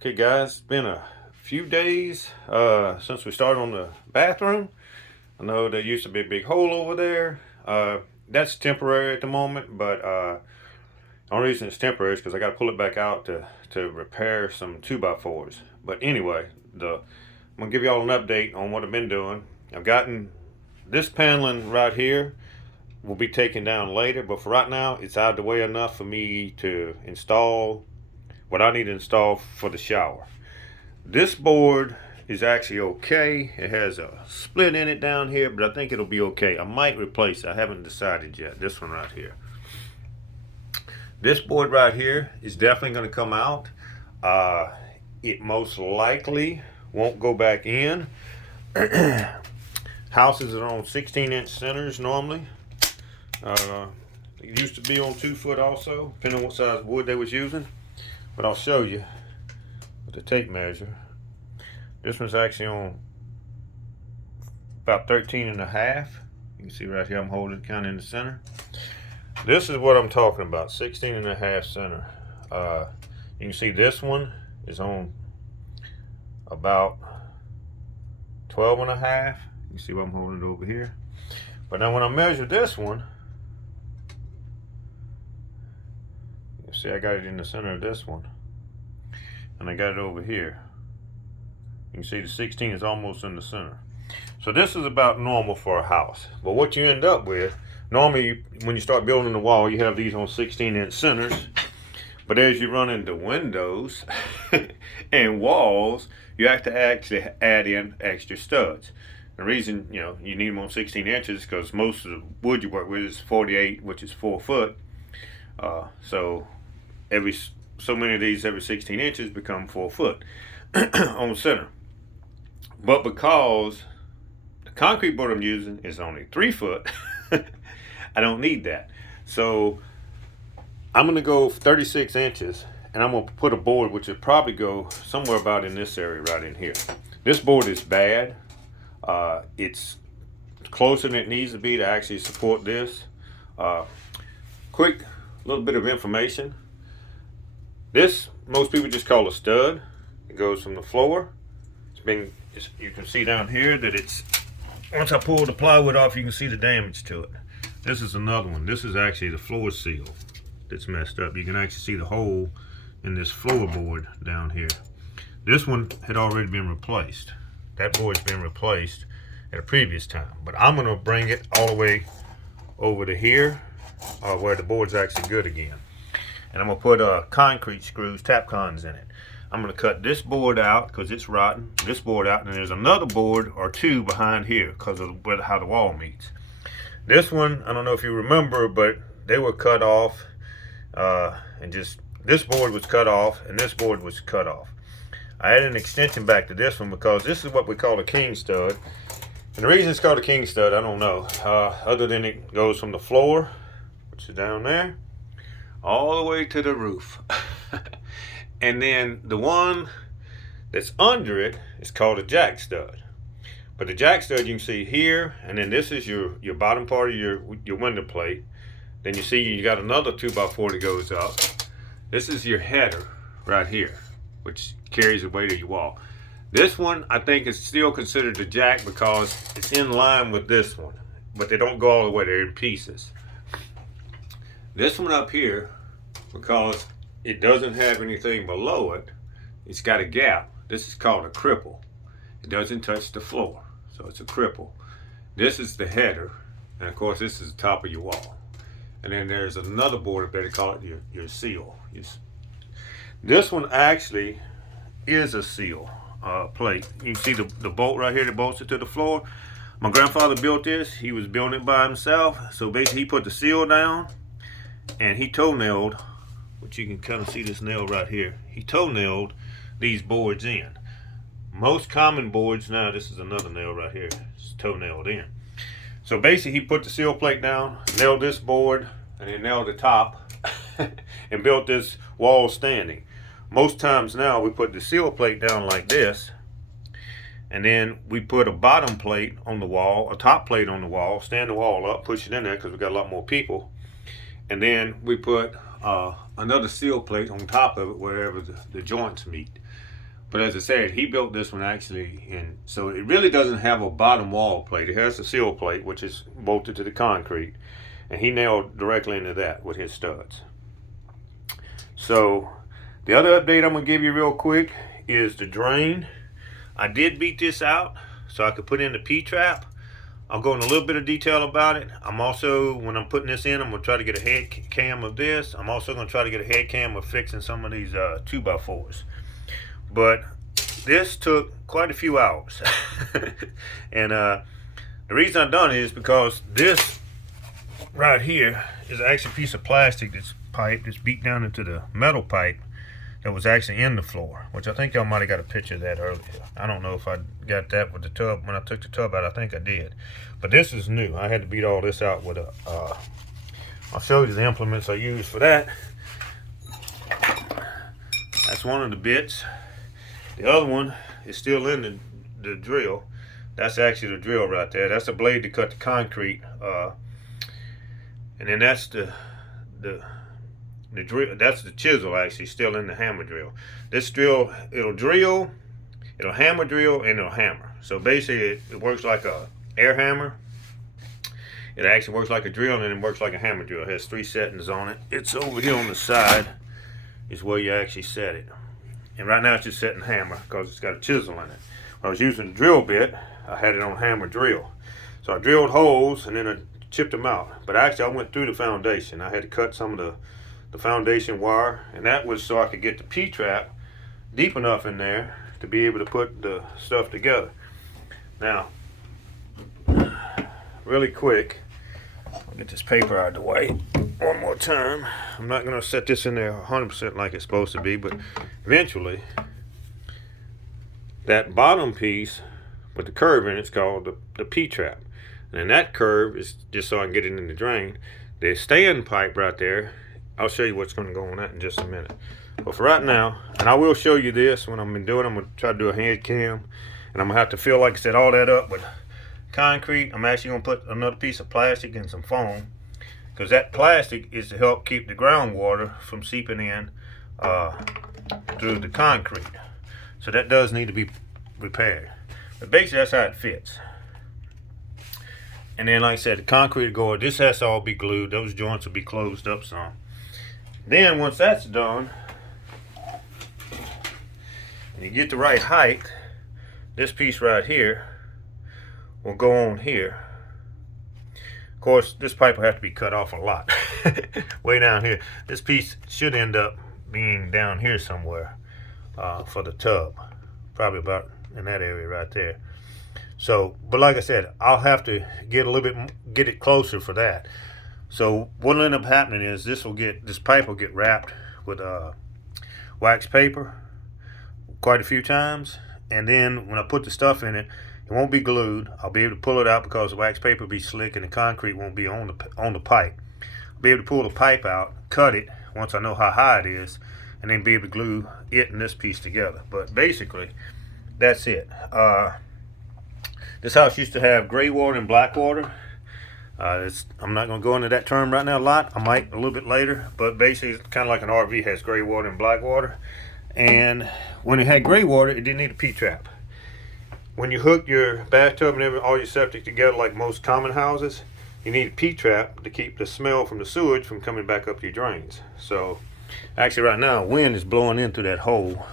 Okay guys, it's been a few days since we started on the bathroom. I know there used to be a big hole over there. That's temporary at the moment, but the only reason it's temporary is because I got to pull it back out to repair some 2x4s. But anyway, I'm going to give y'all an update on what I've been doing. I've gotten this paneling right here will be taken down later, but for right now it's out of the way enough for me to install what I need to install for the shower. This board is actually okay. It has a split in it down here, but I think it'll be okay. I might replace it. I haven't decided yet. This one right here. This board right here is definitely going to come out. It most likely won't go back in. Houses are on 16-inch centers normally. It used to be on 2 foot also, depending on what size wood they was using. But I'll show you with the tape measure. This one's actually on about 13 and a half. You can see right here I'm holding it kind of in the center. This is what I'm talking about, 16 and a half center. You can see this one is on about 12 and a half. You see what I'm holding it over here. But now when I measure this one, you see I got it in the center of this one. And I got it over here. You can see the 16 is almost in the center. So this is about normal for a house. But what you end up with, normally when you start building the wall, you have these on 16-inch centers. But as you run into windows and walls, you have to actually add in extra studs. The reason you need them on 16 inches because most of the wood you work with is 48, which is 4 foot. So so many of these every 16 inches become 4 foot on the center. But because the concrete board I'm using is only 3 foot, I don't need that. So I'm going to go 36 inches and I'm going to put a board which would probably go somewhere about in this area right in here. This board is bad. It's closer than it needs to be to actually support this. Quick little bit of information. This most people just call a stud. It goes from the floor. You can see down here that it's, once I pull the plywood off, you can see the damage to it. This is another one. This is actually the floor seal that's messed up. You can actually see the hole in this floorboard down here. This one had already been replaced. That board's been replaced at a previous time. But I'm gonna bring it all the way over to here, where the board's actually good again. And I'm gonna put concrete screws, Tapcons in it. I'm going to cut this board out because it's rotten, this board out, and there's another board or two behind here because of how the wall meets. This one, I don't know if you remember, but they were cut off, and just this board was cut off and this board was cut off. I added an extension back to this one because this is what we call a king stud. And the reason it's called a king stud, I don't know, other than it goes from the floor, which is down there, all the way to the roof. And then the one that's under it is called a jack stud. But the jack stud you can see here, and then this is your bottom part of your window plate. Then you see you got another 2x4 that goes up. This is your header right here, which carries the weight of your wall. This one I think is still considered the jack because it's in line with this one, but they don't go all the way, they're in pieces. This one up here, because it doesn't have anything below it, it's got a gap. This is called a cripple. It doesn't touch the floor, so it's a cripple. This is the header, and of course this is the top of your wall. And then there's another board up there, they call it your seal. This one actually is a seal plate. You can see the bolt right here that bolts it to the floor. My grandfather built this. He was building it by himself, so basically he put the seal down and he toe-nailed, which you can kind of see this nail right here. He toe-nailed these boards in. Most common boards now, this is another nail right here, it's toe-nailed in. So basically he put the seal plate down, nailed this board, and then nailed the top and built this wall standing. Most times now we put the seal plate down like this, and then we put a bottom plate on the wall, a top plate on the wall, stand the wall up, push it in there because we got a lot more people. And then we put another steel plate on top of it wherever the joints meet. But as I said, he built this one actually in, so it really doesn't have a bottom wall plate. It has a seal plate, which is bolted to the concrete, and he nailed directly into that with his studs. So the other update I'm gonna give you real quick is the drain. I did beat this out so I could put in the P-trap. I'll go in a little bit of detail about it. I'm also, when I'm putting this in, I'm gonna try to get a head cam of this. I'm also gonna try to get a head cam of fixing some of these 2x4s. But this took quite a few hours. And the reason I've done it is because this right here is actually a piece of plastic that's pipe that's beat down into the metal pipe that was actually in the floor, which I think y'all might have got a picture of that earlier. I don't know if I got that with the tub. When I took the tub out, I think I did. But this is new. I had to beat all this out with a, I'll show you the implements I use for that. That's one of the bits. The other one is still in the drill. That's actually the drill right there. That's a blade to cut the concrete. And then that's the drill. That's the chisel actually still in the hammer drill. This drill, it'll drill, it'll hammer drill, and it'll hammer. So basically it works like a air hammer. It actually works like a drill, and it works like a hammer drill. It has 3 settings on it. It's over here on the side is where you actually set it. And right now it's just setting hammer because it's got a chisel in it. When I was using the drill bit, I had it on hammer drill. So I drilled holes and then I chipped them out. But actually I went through the foundation. I had to cut some of the foundation wire, and that was so I could get the P-trap deep enough in there to be able to put the stuff together. Now, really quick, I'll get this paper out of the way one more time. I'm not going to set this in there 100% like it's supposed to be, but eventually that bottom piece with the curve in it's called the P-trap, and then that curve is just so I can get it in the drain. The stand pipe right there, I'll show you what's going to go on that in just a minute. But for right now, and I will show you this when I'm doing, I'm going to try to do a head cam, and I'm going to have to fill, like I said, all that up with concrete. I'm actually going to put another piece of plastic and some foam, because that plastic is to help keep the groundwater from seeping in through the concrete. So that does need to be repaired. But basically that's how it fits. And then like I said, the concrete will go, this has to all be glued. Those joints will be closed up some. Then once that's done, and you get the right height, this piece right here will go on here. Of course, this pipe will have to be cut off a lot. Way down here. This piece should end up being down here somewhere for the tub. Probably about in that area right there. So, but like I said, I'll have to get a little bit, get it closer for that. So what'll end up happening is this pipe will get wrapped with wax paper quite a few times, and then when I put the stuff in it, it won't be glued. I'll be able to pull it out because the wax paper will be slick and the concrete won't be on the pipe. I'll be able to pull the pipe out, cut it once I know how high it is, and then be able to glue it and this piece together. But basically, that's it. This house used to have gray water and black water. I'm not going to go into that term right now a lot. I might a little bit later, but basically it's kind of like an RV has gray water and black water. And when it had gray water, it didn't need a P-trap. When you hook your bathtub and all your septic together, like most common houses, you need a P-trap to keep the smell from the sewage from coming back up your drains. So actually right now, wind is blowing in through that hole.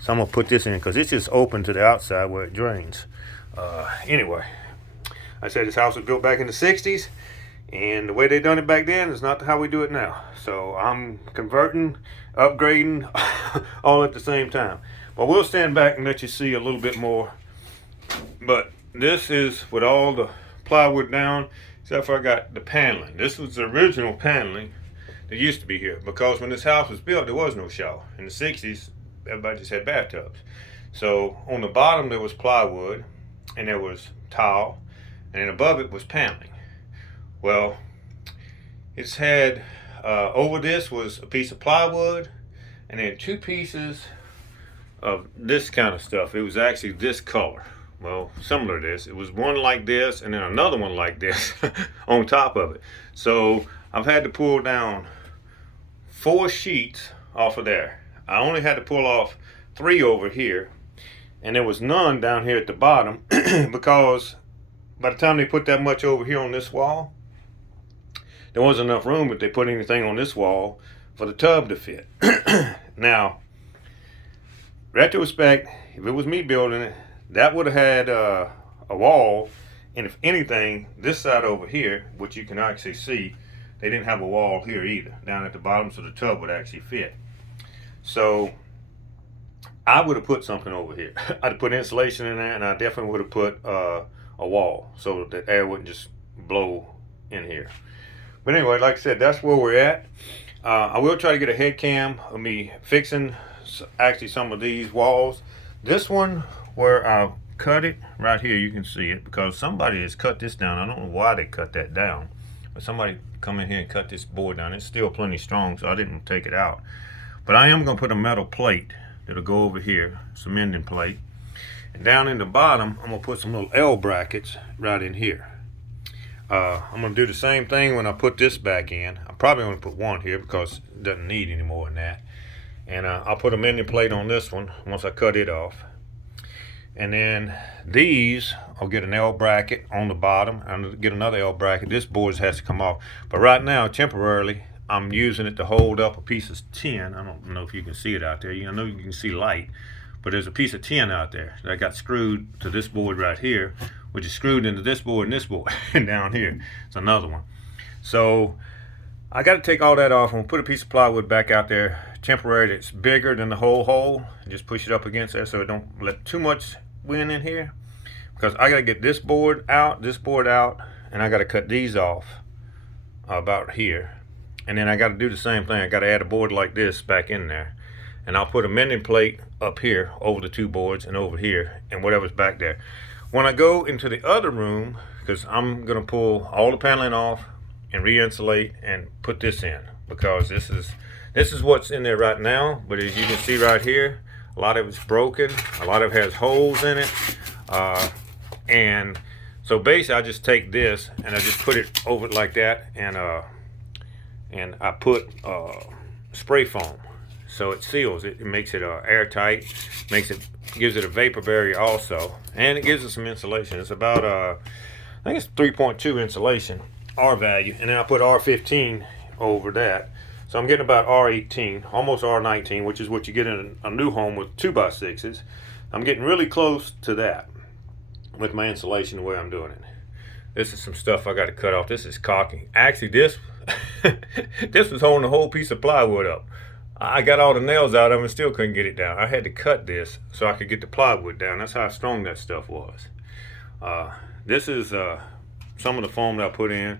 So I'm going to put this in because it's just open to the outside where it drains. Anyway, I said this house was built back in the 60s, and the way they done it back then is not how we do it now. So I'm converting, upgrading, all at the same time. But we'll stand back and let you see a little bit more. But this is with all the plywood down, except for I got the paneling. This was the original paneling that used to be here, because when this house was built, there was no shower. In the 60s, everybody just had bathtubs. So on the bottom there was plywood, and there was tile, and then above it was paneling. Well, it's had over this was a piece of plywood, and then 2 pieces of this kind of stuff. It was actually this color. Well, similar to this. It was one like this and then another one like this on top of it. So I've had to pull down 4 sheets off of there. I only had to pull off 3 over here, and there was none down here at the bottom because by the time they put that much over here on this wall, there wasn't enough room if they put anything on this wall for the tub to fit. Now, retrospect, if it was me building it, that would have had a wall, and if anything, this side over here, which you can actually see, they didn't have a wall here either, down at the bottom, so the tub would actually fit. So I would have put something over here. I'd have put insulation in there, and I definitely would have put a wall so that air wouldn't just blow in here. But anyway, like I said, that's where we're at. I will try to get a head cam of me fixing actually some of these walls. This one where I cut it right here, you can see it because somebody has cut this down. I don't know why they cut that down, but somebody come in here and cut this board down. It's still plenty strong, so I didn't take it out. But I am going to put a metal plate that'll go over here, cementing plate. And down in the bottom, I'm going to put some little L brackets right in here. I'm going to do the same thing when I put this back in. I'm probably going to put one here because it doesn't need any more than that. And I'll put a mending plate on this one once I cut it off. And then these, I'll get an L bracket on the bottom. I'll get another L bracket. This board has to come off. But right now, temporarily, I'm using it to hold up a piece of tin. I don't know if you can see it out there. I know you can see light. But there's a piece of tin out there that got screwed to this board right here, which is screwed into this board and this board. And down here, it's another one. So I got to take all that off. I'm going to put a piece of plywood back out there, temporary, that's bigger than the whole hole, and just push it up against there so it don't let too much wind in here. Because I got to get this board out, and I got to cut these off about here. And then I got to do the same thing. I got to add a board like this back in there. And I'll put a mending plate up here over the 2 boards and over here and whatever's back there. When I go into the other room, because I'm going to pull all the paneling off and re-insulate and put this in, because this is what's in there right now. But as you can see right here, a lot of it's broken, a lot of it has holes in it, and so basically I just take this and I just put it over it like that, and I put spray foam so it seals it. It makes it airtight, gives it a vapor barrier also, and it gives it some insulation. It's about I think it's 3.2 insulation R value, and then I put R15 over that, so I'm getting about R18, almost R19, which is what you get in a new home with 2x6s. I'm getting really close to that with my insulation the way I'm doing it. This is some stuff I got to cut off. This is caulking. Actually, this this was holding a whole piece of plywood up. I got all the nails out of it and still couldn't get it down. I had to cut this so I could get the plywood down. That's how strong that stuff was. This is some of the foam that I put in.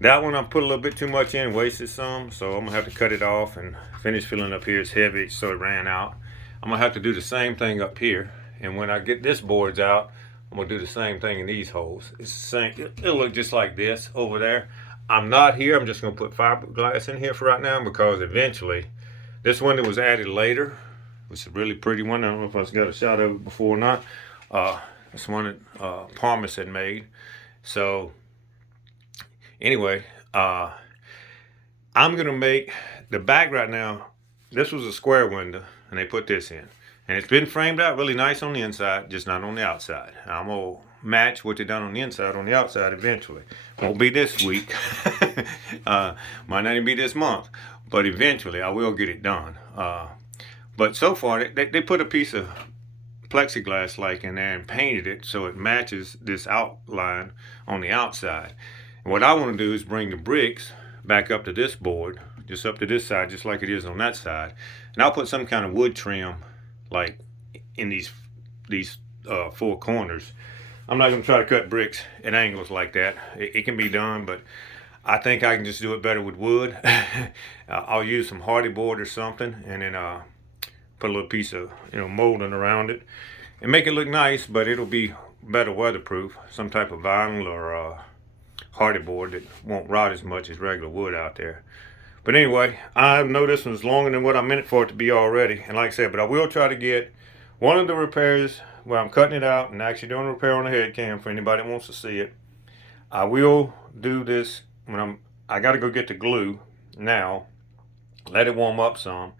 That one I put a little bit too much in, wasted some, so I'm gonna have to cut it off and finish filling up here. It's heavy, so it ran out. I'm gonna have to do the same thing up here, and when I get this boards out, I'm gonna do the same thing in these holes. It's the same. It'll look just like this over there. I'm not here. I'm just gonna put fiberglass in here for right now because eventually, this one that was added later, it's a really pretty one. I don't know if I got a shot of it before or not. It's one that Parmis had made. So anyway, I'm gonna make the back right now. This was a square window, and they put this in, and it's been framed out really nice on the inside, just not on the outside. I'm gonna match what they done on the inside on the outside eventually. Won't be this week. Might not even be this month, but eventually I will get it done. But so far they put a piece of plexiglass like in there and painted it so it matches this outline on the outside. And what I want to do is bring the bricks back up to this board, just up to this side, just like it is on that side, and I'll put some kind of wood trim like in these 4 corners. I'm not going to try to cut bricks at angles like that. It can be done, but I think I can just do it better with wood. I'll use some hardy board or something, and then put a little piece of molding around it and make it look nice, but it'll be better weatherproof. Some type of vinyl or hardy board that won't rot as much as regular wood out there. But anyway, I know this one's longer than what I meant it for it to be already, and like I said, but I will try to get one of the repairs where I'm cutting it out and actually doing a repair on the head cam for anybody that wants to see it. I will do this when I got to go get the glue now, let it warm up some.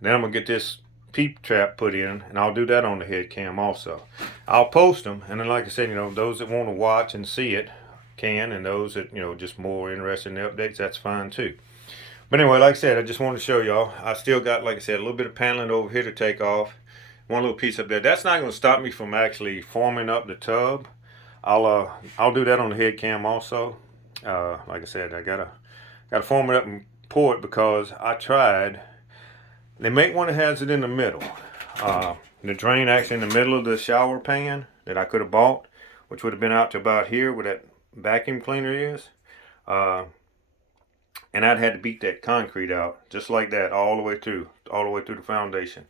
Then I'm gonna get this peep trap put in, and I'll do that on the head cam also. I'll post them, and then like I said, you know, those that want to watch and see it can, and those that, you know, just more interested in the updates, that's fine too. But anyway, like I said, I just wanted to show y'all. I still got, like I said, a little bit of paneling over here to take off. One little piece up there. That's not going to stop me from actually forming up the tub. I'll do that on the head cam also. Like I said, I gotta form it up and pour it, because I tried. They make one that has it in the middle. The drain actually in the middle of the shower pan that I could have bought, which would have been out to about here where that vacuum cleaner is. And I'd had to beat that concrete out just like that all the way through the foundation.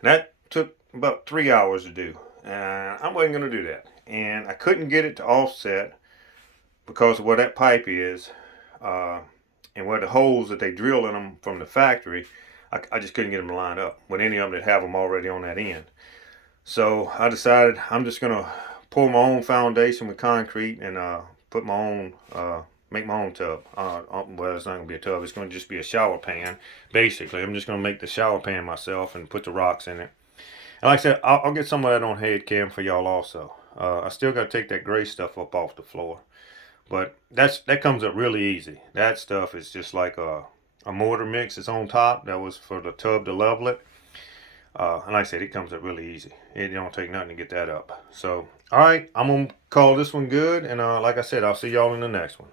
And that took about 3 hours to do. I wasn't going to do that. And I couldn't get it to offset because of where that pipe is, and where the holes that they drill in them from the factory. I just couldn't get them to line up with any of them that have them already on that end. So I decided I'm just going to pour my own foundation with concrete and put my own, make my own tub. Well, it's not going to be a tub. It's going to just be a shower pan, basically. I'm just going to make the shower pan myself and put the rocks in it. And like I said, I'll get some of that on head cam for y'all also. I still got to take that gray stuff up off the floor. But that comes up really easy. That stuff is just like a mortar mix. It's on top. That was for the tub to level it. And like I said, it comes up really easy. It don't take nothing to get that up. So, all right, I'm going to call this one good. And like I said, I'll see y'all in the next one.